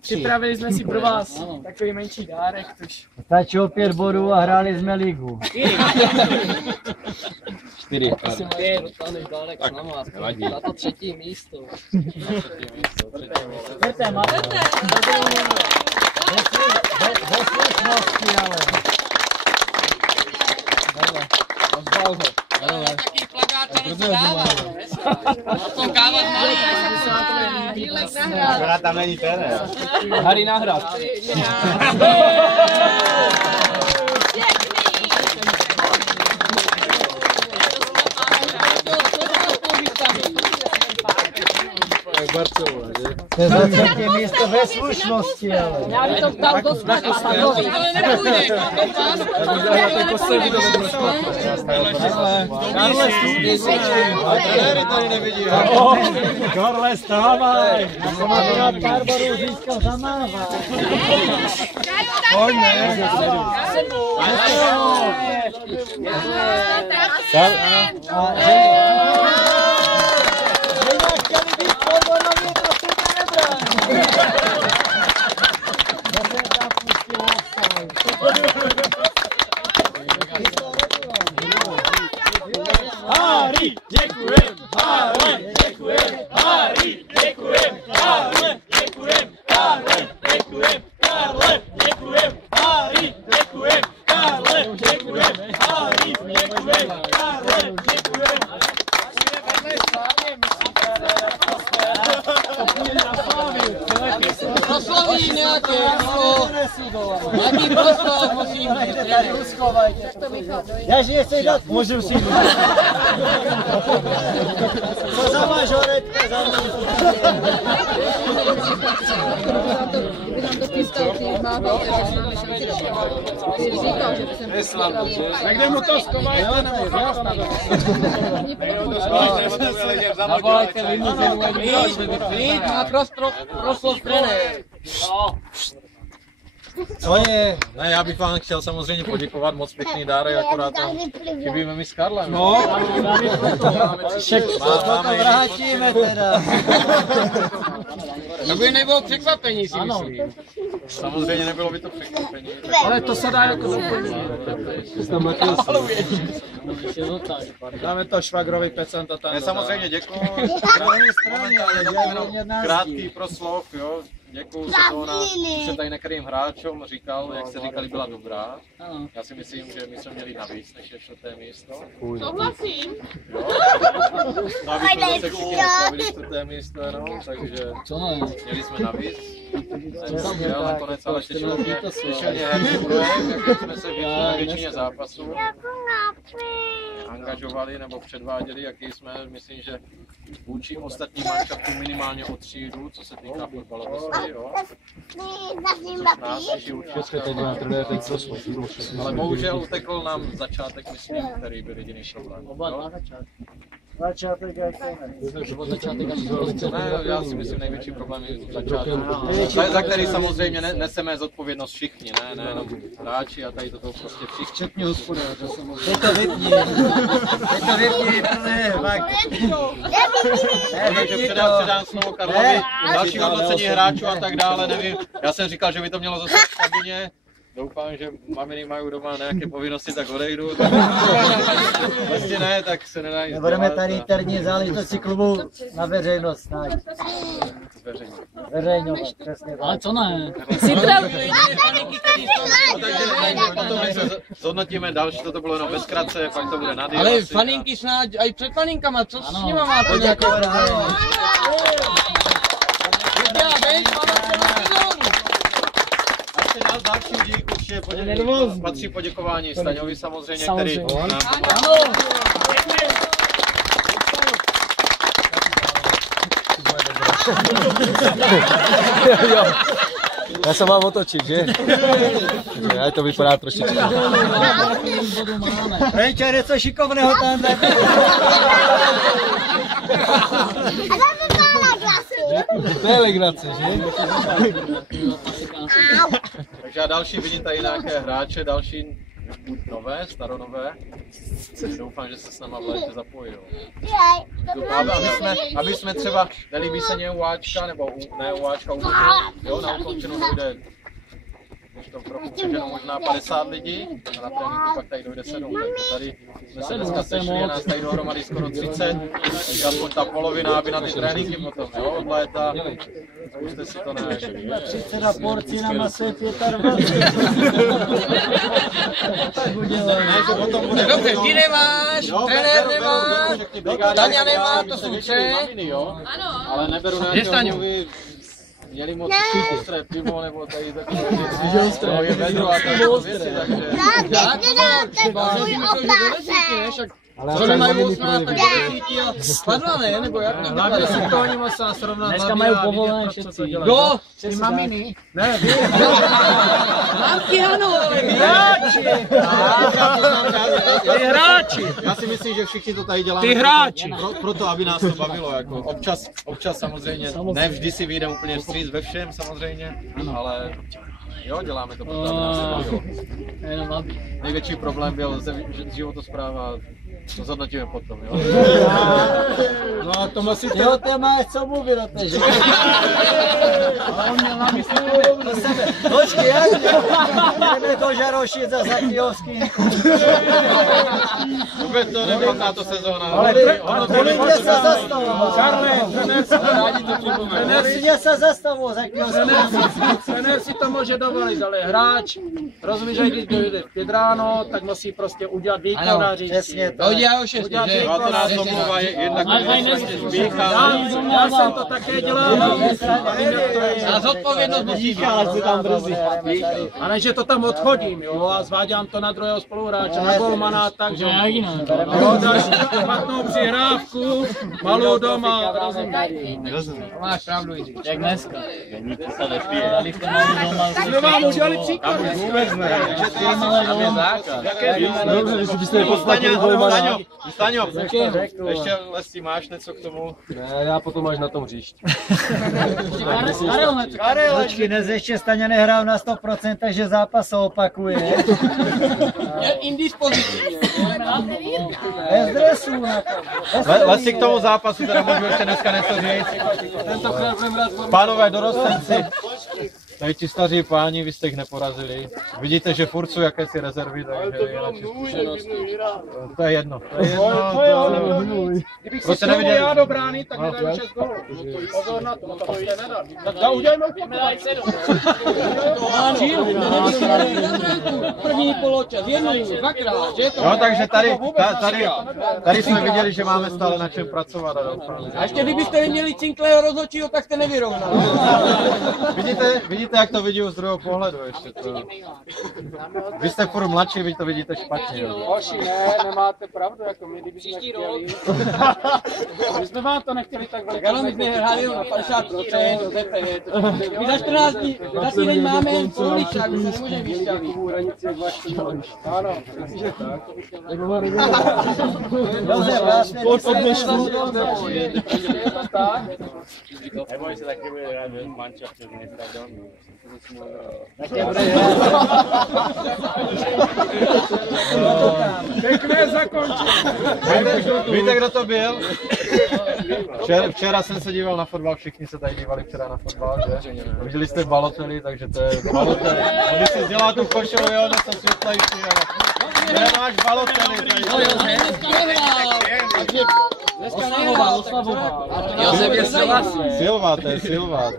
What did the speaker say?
Připravili jsme si pro vás takový menší dárek, tož... Stačilo 5 bodů a hráli jsme ligu. 4. Tak, vadí. Na to 3. místo. Máte. Ve slušnosti, ale. Taký plakát tady se dává. A to káva Akorát tam není ten. Harry nahrad. To je za 3. místo ve slušnosti, ale. Já bych to dal do Spartovi. ale nepůjde. Trenéry tady nevidí. Karle, stávaj! Já jsem akorát pár bodů získal, zamává. Pojďme. Harry, děkujem! Harry, děkujem! Harry, děkujem! Harry, děkujem! Harry, děkujem! Karle, děkujem! Harry, děkujem! Karle, děkujem! Harry, děkujem! Karle, děkujem! Prosloví nějaké, nějaký proslov musím mít. Já že si dát, můžu si jít. Co za mažoretka za mnou? Kdyby nám to pískal, ty mával, takže jsme máme šanci dobrou. Ty říkal, že by jsem pískal. Tak kde mu to schovajte, nebo Zavolajte limuzinu, víc má proslov trenér. Co je? Ne, já bych vám chtěl samozřejmě poděkovat, moc pěkný dárek, akorát tam chybíme mi s Karlem. No, to vrátíme teda. To by nebylo překvapení, si myslím. samozřejmě nebylo by to překvapení. Ale to se dá jako doplnit. Dáme to švagrovi pecenta tam. Samozřejmě děkuju. Krátký proslov, jo. Děkuju, sezóna, už jsem tady některým hráčům říkal, jak se říkali, byla dobrá. Já si myslím, že my jsme měli navíc, než je 4. místo. Souhlasím. Navíc jsme zase všichni neslavili 4. místo jenom, takže měli jsme navíc. Jsem měl nakonec, ale těšil mě herní projev, jak jsme se ve většině zápasů angažovali nebo předváděli, jaký jsme, myslím, že vůči ostatním manšaftům minimálně o třídu, co se týká fotbalovosti, jo. Ale bohužel utekl nám začátek, myslím, který byl jediný problém. Začátek a konec. Ne, já si myslím, největší problém je začátek. Za který samozřejmě neseme zodpovědnost všichni, ne jenom hráči a tady toto prostě všichni. Včetně hospodáře samozřejmě. To vypni, Takže předám slovo Karlovi, další hodnocení hráčů a tak dále, nevím. Já jsem říkal, že by to mělo zůstat v kabině. Doufám, že maminy mají doma nějaké povinnosti, tak odejdu. Vlastně ne, tak se nedají. Nebudeme tady interní záležitosti klubu na veřejnost snad. Veřejňovat, přesně tak. Ale co ne? Potom my se zhodnotíme další, toto bylo jenom ve zkratce, pak to bude na díl. Ale faninky snad, i před faninkama, co s nima máte nějaké? Další dík určitě patří poděkování Staňovi samozřejmě, který nám Já se mám otočit, že? Já to vypadá trošičku. Renča, něco šikovného tam nebylo. To je legrace, že? Takže a další vidím tady nějaké hráče, další buď nové, staronové. Doufám, že se s náma v létě zapojí. Aby jsme třeba, nelíbí se němu Áčka, nebo ne u Áčka, jo, na ukončenou dojde, když to trochu přeženu, možná 50 lidí a na tréninku pak tady dojde 7, takže tady jsme se dneska sešli, nás tady dohromady skoro 30, takže aspoň ta polovina, aby na ty tréninky potom, jo, od léta, zkuste si to najít. 30 a porcí na mase 25. Tak udělám. Dobře, ty nemáš, trenér nemá, Daňa nemá, to jsou tři. Ale neberu nějakého mluvy, měli moc ostré pivo, nebo tady takové věci, je vedro a takové věci, takže... Ale Co nemají osmá, tak cítí a spadla, ne? Nebo jak to Hlavně si to ani moc srovnat. Dneska mají povolené všetci. Jo! Ty maminy. Ne, vy. Mamky, ano! Ty hráči. Já si myslím, že všichni to tady děláme. Ty hráči. Proto, aby nás to bavilo. Jako občas samozřejmě, ne vždy si vyjde úplně vstříc ve všem samozřejmě, ale jo, děláme to proto, aby nás to bavilo. Největší problém byl životospráva, to zhodnotíme potom, jo. No a to musíte... Jo, ty máš co mluvit o té, že? Ale on měl na mysli sebe. Počkej, jak? Jdeme to žarošit za Zakyjovský. Vůbec to nebyla tato sezóna. Ale mě se zastavoval. Karle, trenér si mě se zastavoval Zakyjovský. Trenér si to může dovolit, ale hráč, rozumíš, že když dojde v 5 ráno, tak musí prostě udělat výkon a říct. Přesně to. Dojde o 6, že? A to nás domluvá jednak já jsem to také dělal. A zodpovědnost musí být. A ne, že to tam odchodím, jo, a zváděám to na druhého spoluhráče, na golmana, takže jo, dáš špatnou přihrávku, malou doma, Máš pravdu, Jiří. Jak dneska. jsme vám udělali příklad. Staňo, ještě Lesti, máš něco k tomu? Ne, já potom až na tom hřišti. Karel, počkej, dnes ještě Staňa nehrál na 100%, takže zápas se opakuje. Je indispozitivní. Bez dresů na to. Lesti, k tomu zápasu teda můžu ještě dneska něco říct. Pánové dorostenci, tady ti staří páni, vy jste jich neporazili. Vidíte, že furt jsou jakési rezervy, takže je na zkušenost. To je jedno. Kdybych si slovo já do brány, tak nedám 6 gólů. Pozor na to, to prostě nedám. Tak udělejme První poločas, jednou, dvakrát, že to? Jo, takže tady jsme viděli, že máme stále na čem pracovat a doufám. A ještě kdybyste neměli cinklého rozhodčího, tak jste nevyrovnali. Vidíte, jak to vidí z druhého pohledu ještě to. Vy jste furt mladší, vy to vidíte špatně. Jo. Hoši, nemáte pravdu, jako my, kdyby jsme chtěli. My jsme vám to nechtěli tak velice. Ano, my jsme hráli na 50%, to je my za 14 dní, za týden máme jen polovičák, my se nemůžeme vyšťavit. Ano, že tak. Neboj se, taky bude rád mančat přes města domů. Pěkné zakončení. Víte, kdo to byl? Včera jsem se díval na fotbal, všichni se tady dívali včera na fotbal, že? Viděli jste Balotelli, takže to je Balotelli. Když si dělá tu košelu, jo, něco světlejší, ale nemáš Balotelli. Dneska nehrál, Josef je Silva, to je Silva.